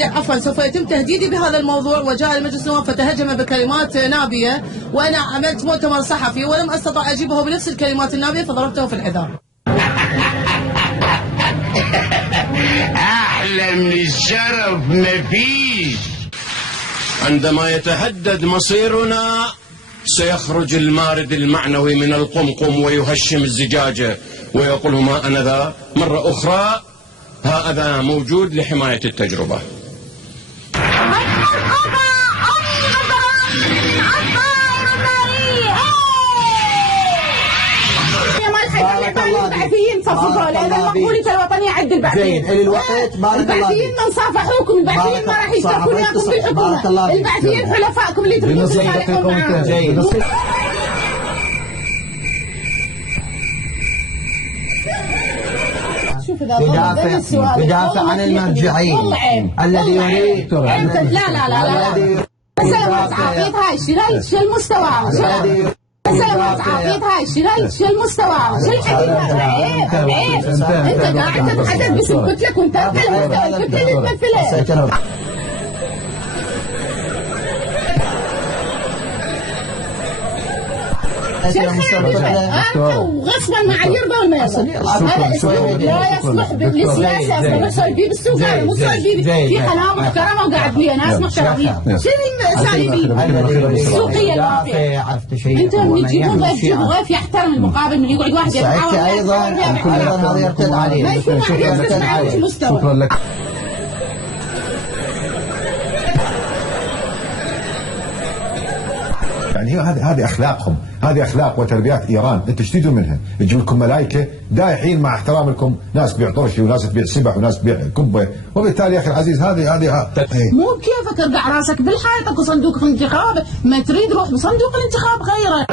عفوا سوف يتم تهديدي بهذا الموضوع، وجاء لمجلس النواب فتهجم بكلمات نابية، وأنا عملت مؤتمر صحفي ولم أستطع أجيبه بنفس الكلمات النابية فضربته في الحذاء. أحلى من الشرف مفيش. عندما يتهدد مصيرنا سيخرج المارد المعنوي من القمقم ويهشم الزجاجة ويقول ما أنا ذا مرة أخرى هذا موجود لحماية التجربة. البعثيين صفقوا لأن المقولة الوطنية عد البعثيين. البعثيين من صافحوكم، البعثيين ما راح يشتركون وياكم بالحكومة، البعثيين حلفائكم اللي تريدون تصالحون معاهم. يدافع عن المرجعين الذي يريد. لا سلامات عافية هاي شو المستوى؟ سلامات عافية هاي شو المستوى؟ شو الحديث هذا؟ عيب انت قاعد تتحدث باسم كتلك وانت الكتلة اللي تمثلها. وغصبا مع يرضى ولا ما يرضى. هذا اسلوب لا يصلح للسياسه. انا بسوي فيه بالسوق، انا مو بسوي فيه في قناه محترمه وقاعد ويا ناس محترمين. شنو الاساليب السوقيه الوافيه؟ انت من تجيبون ضيف تجيبوا ضيف يحترم المقابل، من يقعد واحد يتعاون ايضا هذا يرتد عليه. ما يكون واحد يرتد عليه المستوى. شكرا لك. يعني هذه اخلاقهم، هذه اخلاق وتربيات ايران. انتم ايش تريدون منها؟ يجيب لكم ملائكه دايحين مع احترام لكم، ناس تبيع طرشي وناس تبيع سبح وناس تبيع كبه، وبالتالي يا اخي العزيز هذه مو بكيفك ارجع راسك بالحائط، اكو صندوق الانتخاب، ما تريد روح بصندوق الانتخاب غيره.